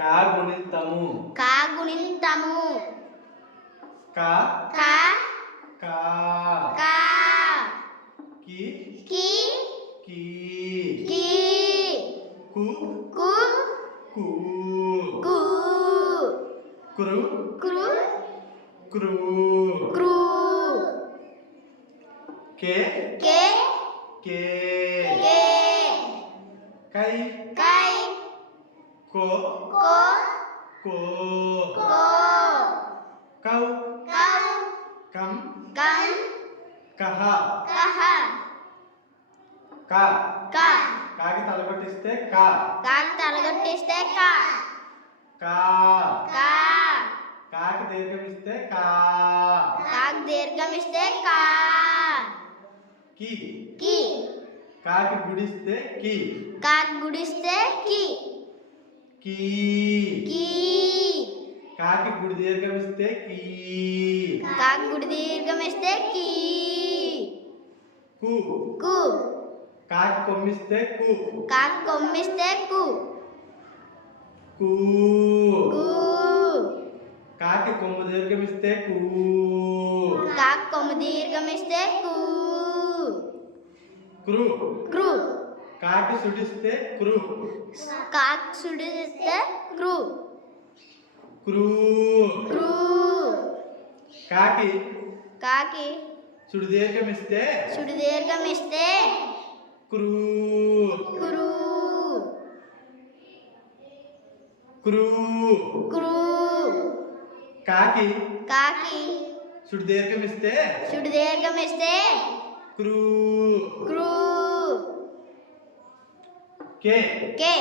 కాగుణింతము కాగుణింతము కా కా కా కా కి కి కీ కి కు కు కు కు కృ కృ కృ కృ కే కే కే కే కై కై కో కో కో కో కౌ కౌ కం కం కహ కహ కా క కాకి తలగొట్టిస్తే కా కాకి తలగొట్టిస్తే కా కా కా కాకి దీర్ఘమిస్తే కా కాకి దీర్ఘమిస్తే కా కి కి కాకి గుడిస్తే కి కాకి గుడిస్తే కి కీ కి కాకి గుడి దీర్ఘమిస్తే కీ కాకి గుడి దీర్ఘమిస్తే కి కు కు కాకి కొమ్మిస్తే కు కాకి కొమ్మిస్తే కు కు కు కాకి కొమ్ము దీర్ఘమిస్తే కు కాకి కొమ్ము దీర్ఘమిస్తే కు క్రు క్రు కాకి సుడిస్తే క్రు కాకి సుడిస్తే క్రు క్రూ క్రు కాకి కాకి సుడి దీర్ఘమిస్తే సుడి దీర్ఘమిస్తే క్రూ క్రు క్రూ క్రు కాకి కాకి సుడి దీర్ఘమిస్తే సుడి దీర్ఘమిస్తే క్రూ క్రు కే కే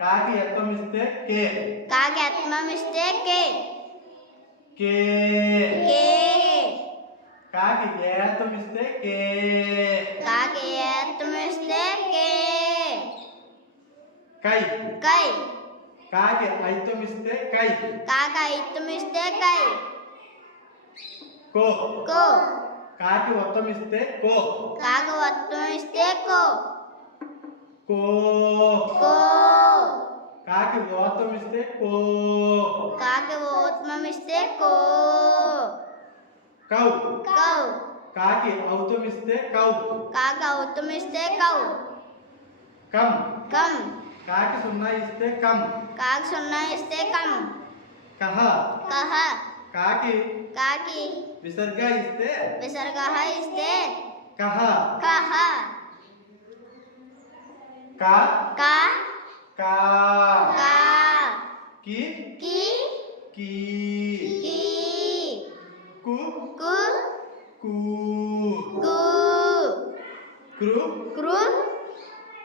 కాకి ఎత్తమిస్తే కే కాకి అత్మమిస్తే కే కే కే కాకి ఏతమిస్తే కే కాకి అత్మమిస్తే కే కై కై కాకి ఐతమిస్తే కై కాకి ఐత్తుమిస్తే కై కో కో కాకి ఒత్తమిస్తే కో కాకి వత్తుమిస్తే కో కో కో కాకి ఓతమిస్తే కో కాకి ఓత్మమిస్తే కో కౌ కౌ కాకి ఔతమిస్తే కౌ కాకి ఔత్తుమిస్తే కౌ కం కం కాకి సున్నా ఇస్తే కం కాకి సున్నా ఇస్తే కం కహ కహ కాకి కాకి విసర్గ ఇస్తే విసర్గహ ఇస్తే కహ కహ కా కా కా కా కి కి కీ కి కు కు కు కు క్రు క్రు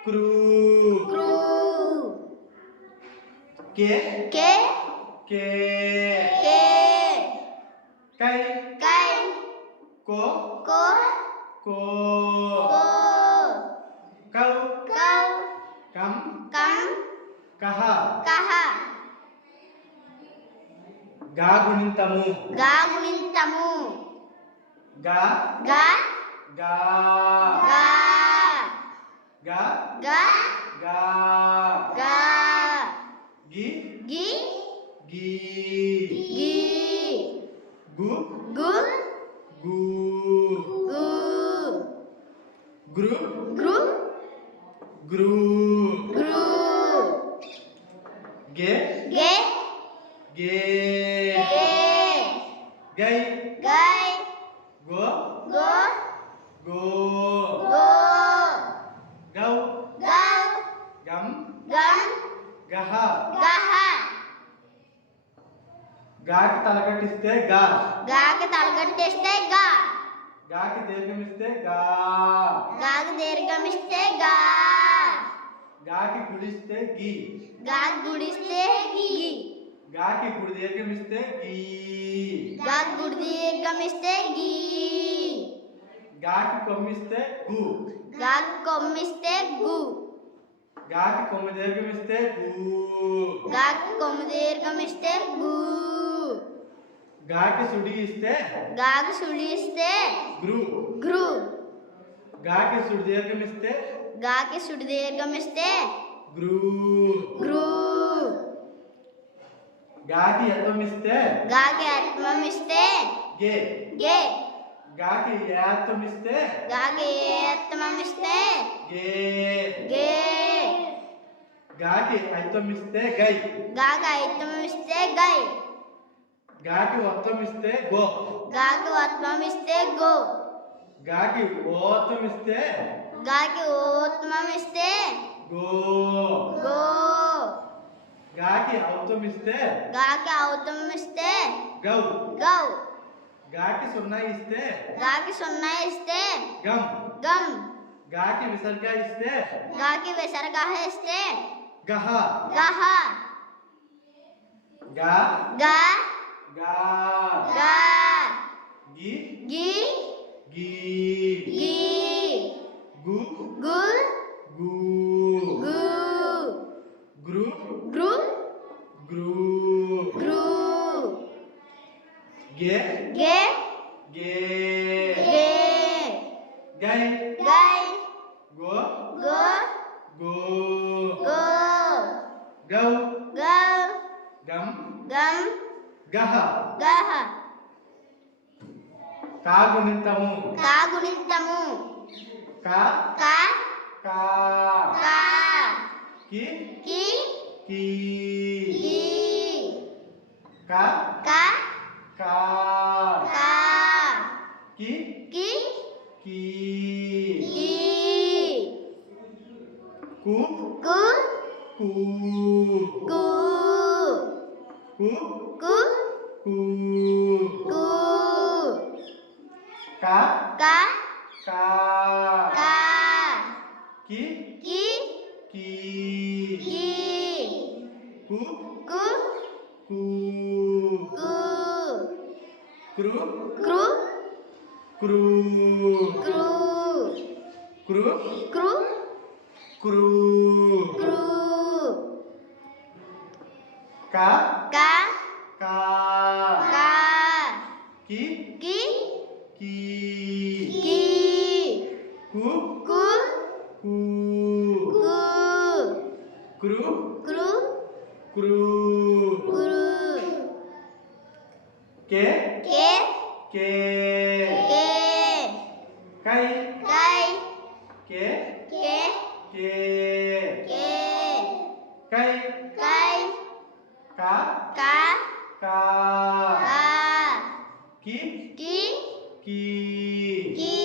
క్రూ క్రు కే కే కే కే కై కై కో కో కో కో కౌ కౌ కం కం కహ కహ గా గుణింతము గా గుణింతము గా గా గా గా గా గా గా గా గి గి గి గి గు గు గు గు గ్రు గ్రు గ్రూ గ్రు గే గే గే గే గై గై గో గో గో గో గౌ గౌ గం గం గహ గహ గాకి తలకట్టిస్తే గా గాకి తలగట్టేస్తే గా గాకి దీర్ఘమిస్తే గా గాకి దీర్ఘమిస్తే గా గాకి గుడిస్తే గి గాకి గుడిస్తే గి గాకి గుడి దీర్ఘమిస్తే గి గాకి గుడి దీర్ఘమిస్తే గి గాకి కొమ్మిస్తే గు గాకి కొమ్మిస్తే గు గాకి కొమ్మి దీర్ఘమిస్తే గు గాకి కొమ్ము దీర్ఘమిస్తే గు గాకి సుడి ఇస్తే గాకి సుడిస్తే గ్రు గ్రు గాకి సుడి దీర్ఘమిస్తే గాకి సుడి దీర్ఘమిస్తే గ్రూ గ్రు గాకి యత్వం ఇస్తే గాకి అత్వం ఇస్తే గే గే గాకి యాత్వం ఇస్తే గాకి అత్వం ఇస్తే గే గే గాకి ఐత్వం ఇస్తే గై గాకి అత్వం ఇస్తే గై గాకి వత్వం ఇస్తే గో గాకి అత్వం ఇస్తే గో గాకి ఓత్వం ఇస్తే గాకి ఓత్వం ఇస్తే గో గో గాకి ఔత్వం ఇస్తే గాకి ఔతం ఇస్తే గౌ గౌ గాకి సున్నా ఇస్తే గాకి సున్నా ఇస్తే గమ్ గమ్ గాకి విసర్గ ఇస్తే గాకి విసర్గ ఇస్తే గహ గహ గా గా గా గా గి గి గి గి గు గు గు గు గ్రు గ్రు గ్రు గ్రు గే గే గే గే గై గై గో గో గో గో గౌ గౌ గమ్ గమ్ గహ గహ కాగుణితము కాగుణితము కా కా కా కా కి కి కీ కి కా కా కా కా కి కి కీ కి కు కు కు కు కు కు కు కు కా కా కా కా కి కి కీ కి కు కు కు కు క్రు క్రు క్రు క్రు క్రు క్రు క్రు క్రు కా కా కా కా కి కి కీ కి కు కు కు కు క్రు క్రు క్రు కురు కే కే కే కే కై కై కే కే కే కే కై కై కా కా కా కా కి కి కీ కి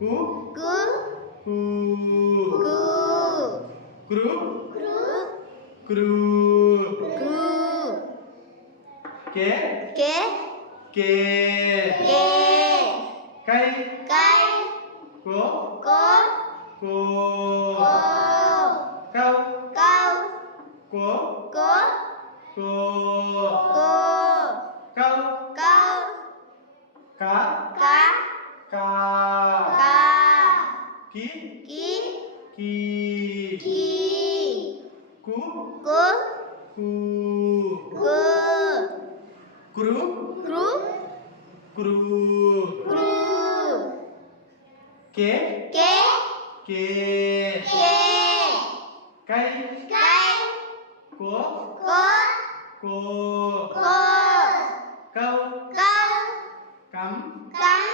కు కు కు కు క్రు క్రు క్రు క్రు కే కే కే కే కై కై కో కో కో కో కౌ కౌ కో కో కో కో కౌ కౌ కా కా కా కా కి కి కీ కి కు కు కు కు క్రు క్రు క్రు క్రు కే కే కే కే కై కై కో కో కో కో కౌ కౌ కం కం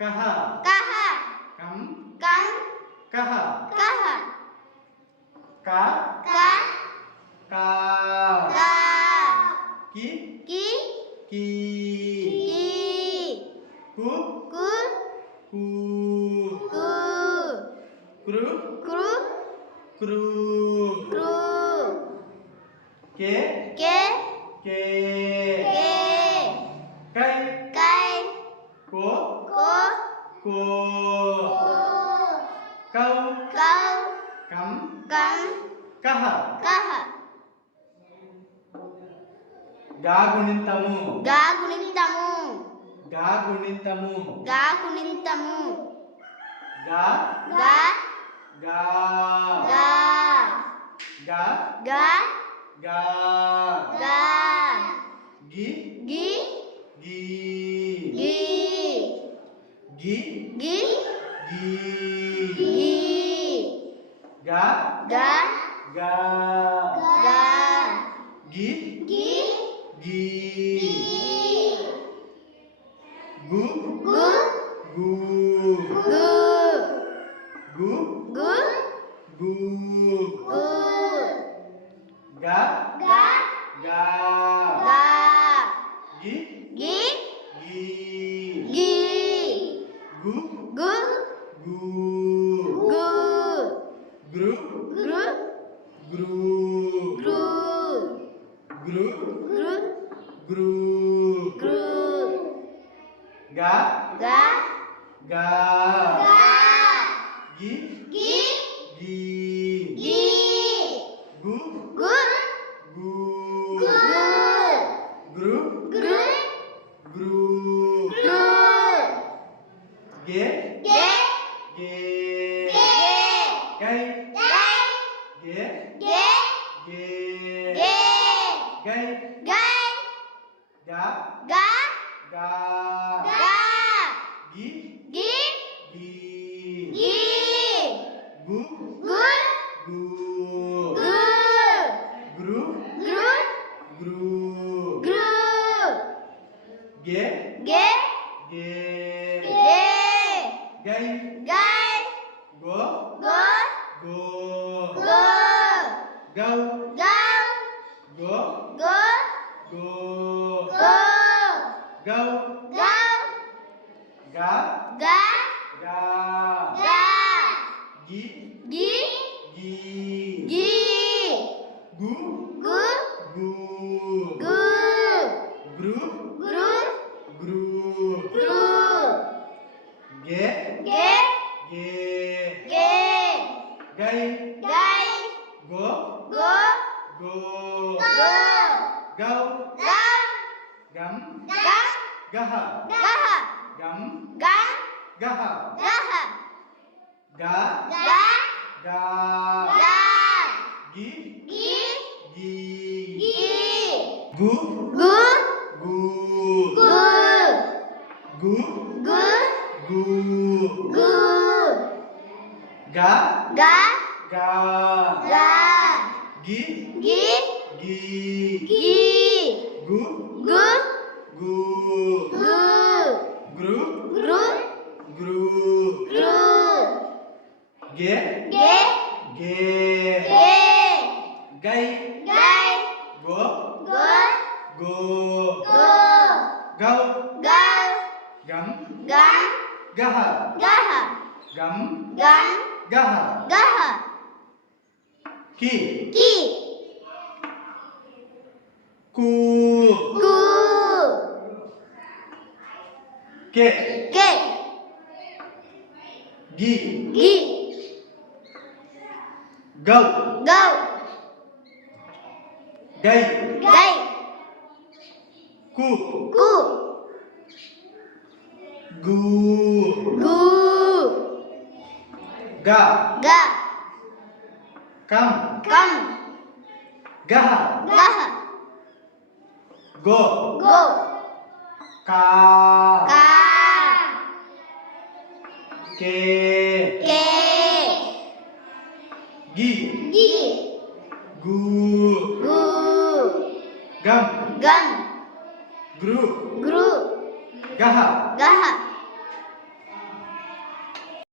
కహ కహ కం కం కహ కహ కా కా కా కా కి కి కీ కి కు కు కు కు క్రు క్రు క్రు క్రు కే కే కే కే కై కై కో కో కో కో కౌ కౌ కం కం కహ కహ గా గుణింతము గా గుణింతము గా గుణింతము గా గుణింతము గా గా గా గా గా గా గా గా గి గి గి గి గి గి గి గి గా గా గా గా గి గి ga, ga, ga, ga, gi, gi, gi, gi, gu, gu, gu, gu, gru, gru, gru, gru, gru, gru, gru, gru, ga, ga, ga, ga, gi, gi, gi, gi, gu, gu, gu, gu, gru, gru, gru, gru, ge, ge, ge, ge, gai, gai, ge, ge, ge, ge, gai, gai, ga, ga, ga, ga, gi, gi, gi, gi, gu, gu, gu, gu, gru, gru, gru, gru, ge, ge, ge, ge, gai, gai, go, go, go, go, gau, gao, go, go, go, go, gau, gao, ga, ga, ga, ga, gi, gi, gi, gi, gu, gu, gu, gu, gru, gru, gru, gru, ge, ge, ge, ge, gai, gai, go, go, go, go, gau, gao, gam, ga, gaha, gaha, gam, ga, gaha, gaha, ga, ga, ga, ga, gi, gi, gi, gi, gu, gu, gu, gu, gu, gu, gu, gu, ga, ga, ga, ga, gi, gi, gi, gi, gu, gu, gu, gu, gru, gru, gru, gru, ge, ge, ge, ge, gai, gai, go, go, go, go, gau, gao, gam, gam, gaha, gaha, gam, gam, gaha, gaha, ki, ki, ku, ku, ke, ke, gi, gi, gau, gao, gai, gai, ku, ku, gu, gu, ga, ga, kam, kam, gaha, gaha, go, go, ka, ka, ke, ke, gi, gi, gu, gu, gam, gam, gru, gru, gaha, gaha,